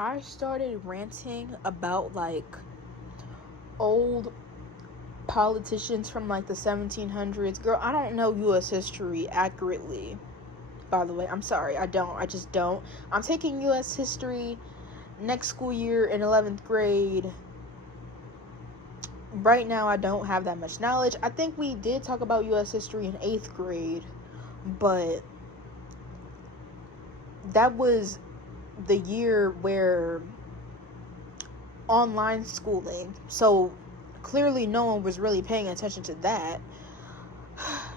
I started ranting about like old politicians from like the 1700s. Girl, I don't know US history accurately. By the way, I'm sorry. I don't. I just don't. I'm taking US history next school year in 11th grade. Right now I don't have that much knowledge. I think we did talk about US history in 8th grade, but that was the year where online schooling, so clearly no one was really paying attention to that.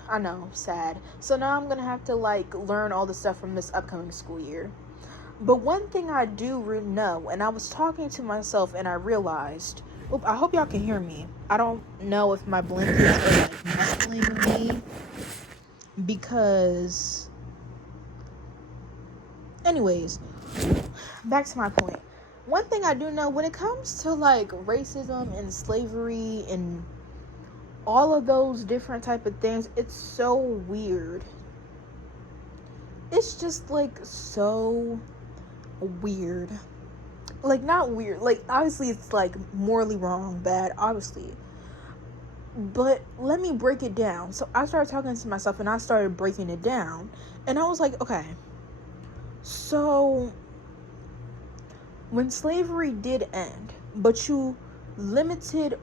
I know, sad. So now I'm gonna have to like learn all the stuff from this upcoming school year. But one thing I do know, and I was talking to myself and I realized, I hope y'all can hear me. I don't know if my blankets are like muffling me, because anyways, back to my point. One thing I do know, when it comes to like racism and slavery and all of those different type of things, it's so weird. It's just like so weird. Like, not weird, like obviously it's like morally wrong, bad, obviously, but let me break it down. So I started talking to myself and I started breaking it down, and I was like, okay, so when slavery did end, but you limited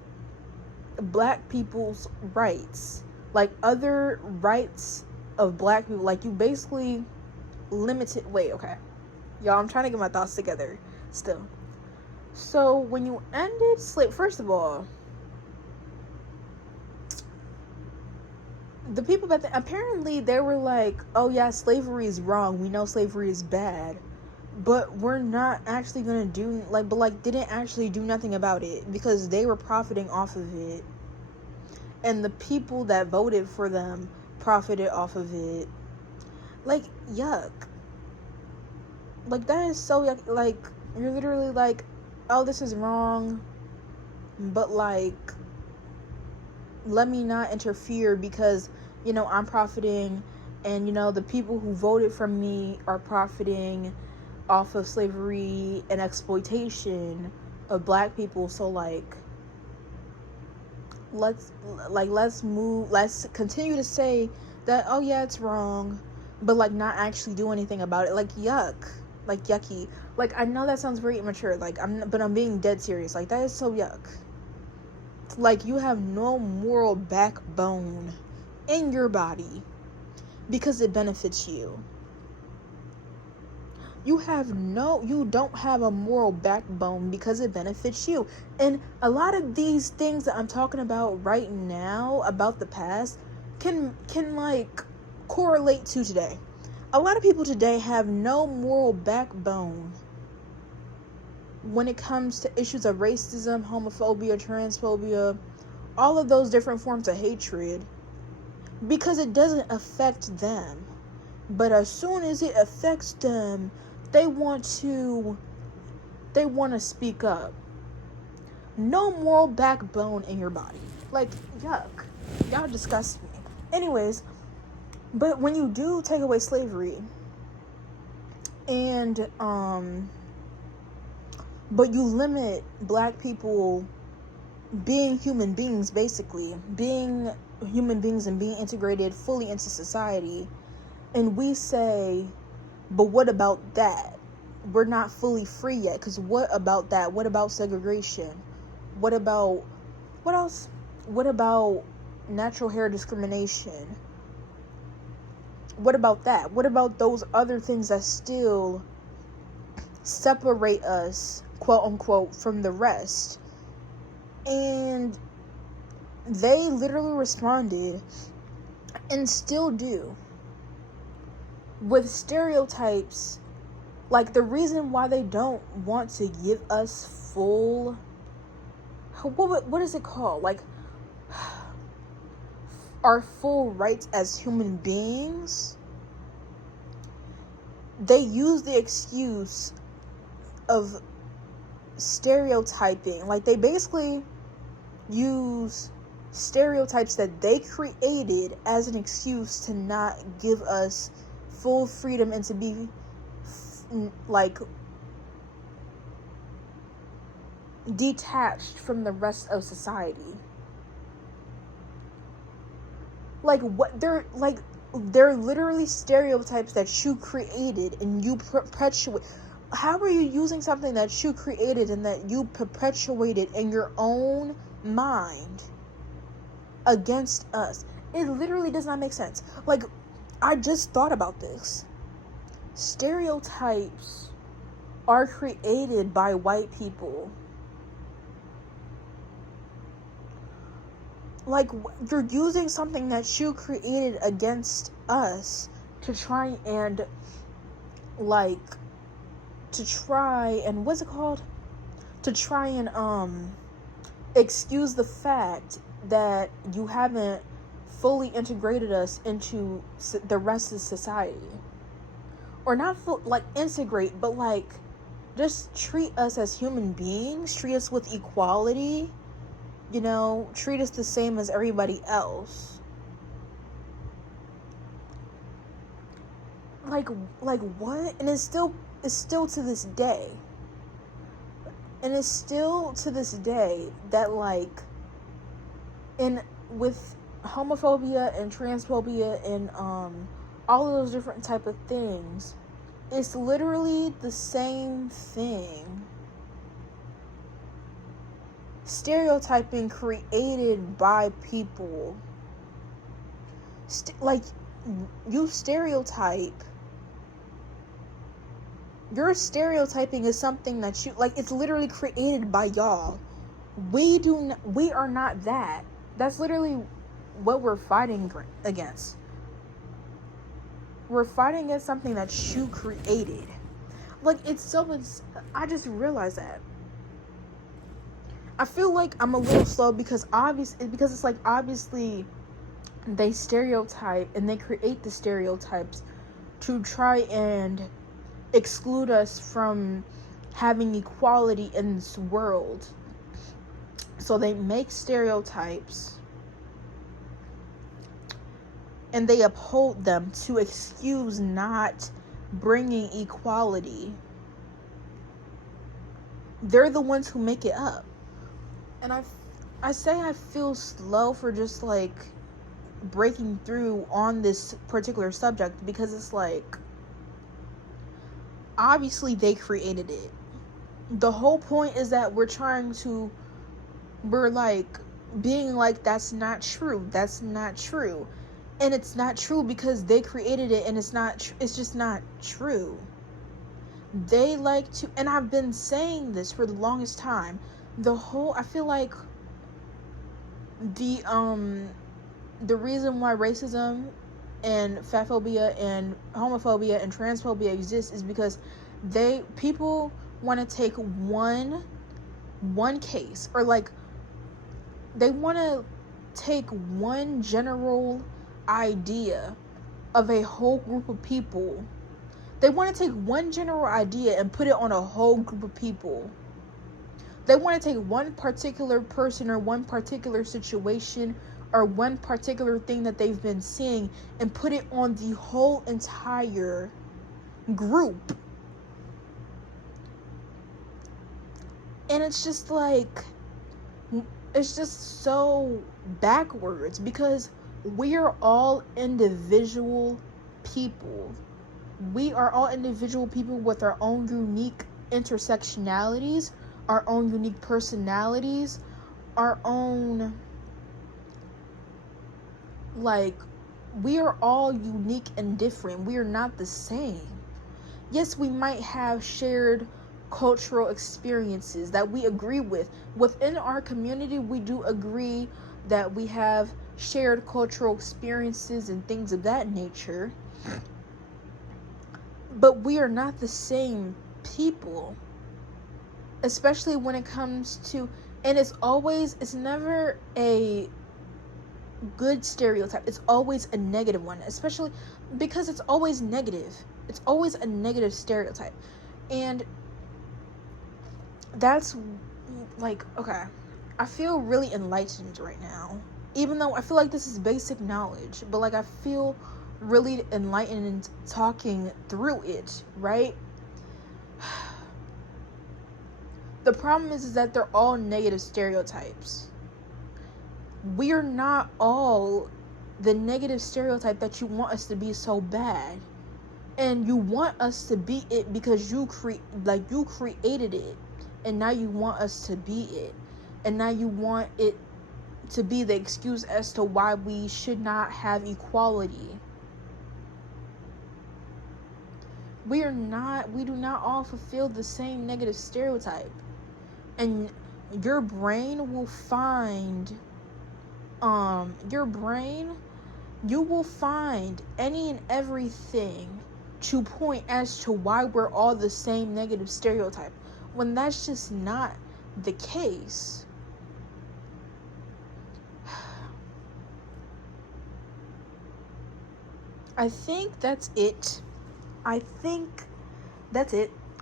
black people's rights, like other rights of black people, like you basically limited, wait, okay, y'all, I'm trying to get my thoughts together still. So when you ended first of all, the people that apparently they were like, oh yeah, slavery is wrong, we know slavery is bad, but we're not actually gonna do like, but like didn't actually do nothing about it because they were profiting off of it, and the people that voted for them profited off of it. Like, yuck. Like, that is so yuck. Like, you're literally like, oh, this is wrong, but like, let me not interfere because, you know, I'm profiting, and you know, the people who voted for me are profiting off of slavery and exploitation of black people. So like, let's continue to say that, oh yeah, it's wrong, but like not actually do anything about it. Like, yuck. Like, yucky. Like, I know that sounds very immature, like I'm being dead serious. Like, that is so yuck. Like, you have no moral backbone in your body because it benefits you. You don't have a moral backbone because it benefits you. And a lot of these things that I'm talking about right now about the past can like correlate to today. A lot of people today have no moral backbone when it comes to issues of racism, homophobia, transphobia, all of those different forms of hatred, because it doesn't affect them. But as soon as it affects them, they want to speak up. No moral backbone in your body. Like, yuck. Y'all disgust me. Anyways, but when you do take away slavery, and but you limit black people being human beings, basically being human beings and being integrated fully into society, and we say, but what about that? We're not fully free yet, because what about that? What about segregation? What about, what else? What about natural hair discrimination? What about that? What about those other things that still separate us, quote unquote, from the rest? And they literally responded, and still do, with stereotypes. Like, the reason why they don't want to give us full, what is it called? Like, our full rights as human beings, they use the excuse of stereotyping. Like, they basically use stereotypes that they created as an excuse to not give us full freedom and to be like detached from the rest of society. Like, what they're literally stereotypes that you created and you perpetuate. How are you using something that you created and that you perpetuated in your own mind against us? It literally does not make sense. Like, I just thought about this. Stereotypes are created by white people. Like, you're using something that you created against us to try and what's it called? To try and excuse the fact that you haven't fully integrated us into the rest of society. Or not integrate, but just treat us as human beings, treat us with equality, treat us the same as everybody else. Like what? And it's still to this day. And it's still to this day that with homophobia and transphobia and all of those different type of things, it's literally the same thing. Stereotyping created by people. You stereotype. Your stereotyping is something that it's literally created by y'all. We are not that. That's literally what we're fighting against. We're fighting against something that you created. I just realized that. I feel like I'm a little slow because it's obviously they stereotype and they create the stereotypes to try and exclude us from having equality in this world. So they make stereotypes and they uphold them to excuse not bringing equality. They're the ones who make it up. And I say I feel slow for just breaking through on this particular subject because it's obviously they created it. The whole point is that we're being that's not true. And it's not true because they created it, and it's just not true. They and I've been saying this for the longest time. I feel like the reason why racism and fatphobia and homophobia and transphobia exists is because people want to take one case, or they want to take one general idea of a whole group of people. They want to take one general idea and put it on a whole group of people. They want to take one particular person or one particular situation or one particular thing that they've been seeing and put it on the whole entire group. And it's just so backwards because we are all individual people. We are all individual people with our own unique intersectionalities, our own unique personalities, our own, we are all unique and different. We are not the same. Yes, we might have shared cultural experiences that we agree with. Within our community, we do agree that we have shared cultural experiences and things of that nature. But we are not the same people. Especially when it comes to, and it's never a good stereotype. It's always a negative one, especially because it's always negative. It's always a negative stereotype. And that's okay, I feel really enlightened right now, even though I feel like this is basic knowledge, but I feel really enlightened talking through it, right? The problem is that they're all negative stereotypes. We are not all the negative stereotype that you want us to be so bad. And you want us to be it because you created it. And now you want us to be it. And now you want it to be the excuse as to why we should not have equality. We do not all fulfill the same negative stereotype. And your brain will find you will find any and everything to point as to why we're all the same negative stereotype, when that's just not the case. I think that's it.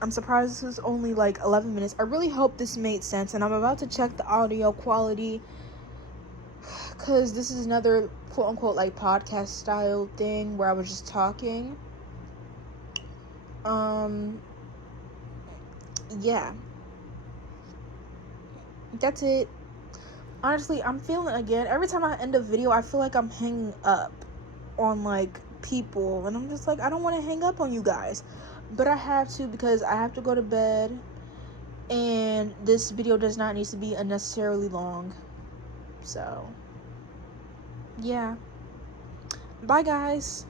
I'm surprised this was only like 11 minutes. I really hope this made sense, and I'm about to check the audio quality, because this is another quote-unquote like podcast style thing where I was just talking. Yeah, that's it. Honestly, I'm feeling, again, every time I end a video, I feel like I'm hanging up on like people, and I'm just like, I don't want to hang up on you guys, but I have to, because I have to go to bed, and this video does not need to be unnecessarily long. So yeah, bye guys.